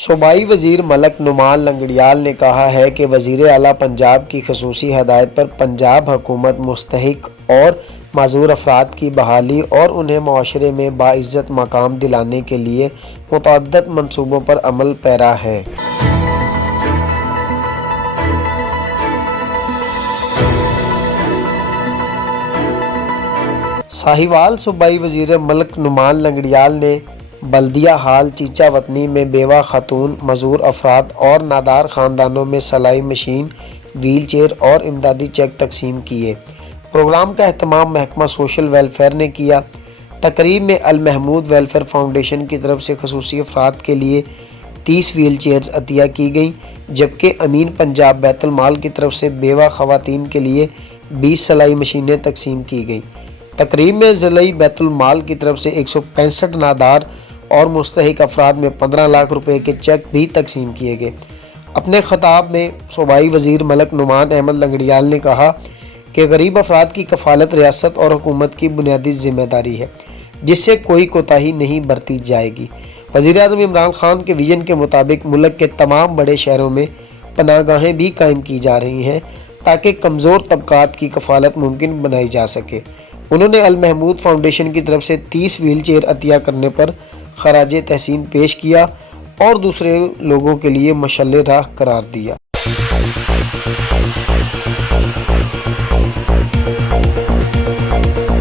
صوبائی وزیر ملک نعمان لنگڑیال نے کہا ہے کہ وزیر اعلیٰ پنجاب کی خصوصی ہدایت پر پنجاب حکومت مستحق اور معذور افراد کی بحالی اور انہیں معاشرے میں باعزت مقام دلانے کے لیے متعدد منصوبوں پر عمل پیرا ہے۔ ساہیوال صوبائی وزیر ملک نعمان لنگڑیال نے بلدیہ ہال چیچا وطنی میں بیوہ خاتون، معذور افراد اور نادار خاندانوں میں سلائی مشین، ویل چیئر اور امدادی چیک تقسیم کیے۔ پروگرام کا اہتمام محکمہ سوشل ویلفیئر نے کیا۔ تقریب میں المحمود ویلفیئر فاؤنڈیشن کی طرف سے خصوصی افراد کے لیے 30 ویل چیئرز عطیہ کی گئیں، جبکہ امین پنجاب بیت المال کی طرف سے بیوہ خواتین کے لیے 20 سلائی مشینیں تقسیم کی گئیں۔ تقریب میں ضلعی بیت المال کی طرف سے 165 نادار اور مستحق افراد میں 15 لاکھ روپے کے چیک بھی تقسیم کیے گئے۔ اپنے خطاب میں صوبائی وزیر ملک نعمان احمد لنگڑیال نے کہا کہ غریب افراد کی کفالت ریاست اور حکومت کی بنیادی ذمہ داری ہے، جس سے کوئی کوتاہی نہیں برتی جائے گی۔ وزیر اعظم عمران خان کے ویژن کے مطابق ملک کے تمام بڑے شہروں میں پناہ گاہیں بھی قائم کی جا رہی ہیں تاکہ کمزور طبقات کی کفالت ممکن بنائی جا سکے۔ انہوں نے المحمود فاؤنڈیشن کی طرف سے 30 ویل چیئر عطیہ کرنے پر خراج تحسین پیش کیا اور دوسرے لوگوں کے لیے مشعل راہ قرار دیا۔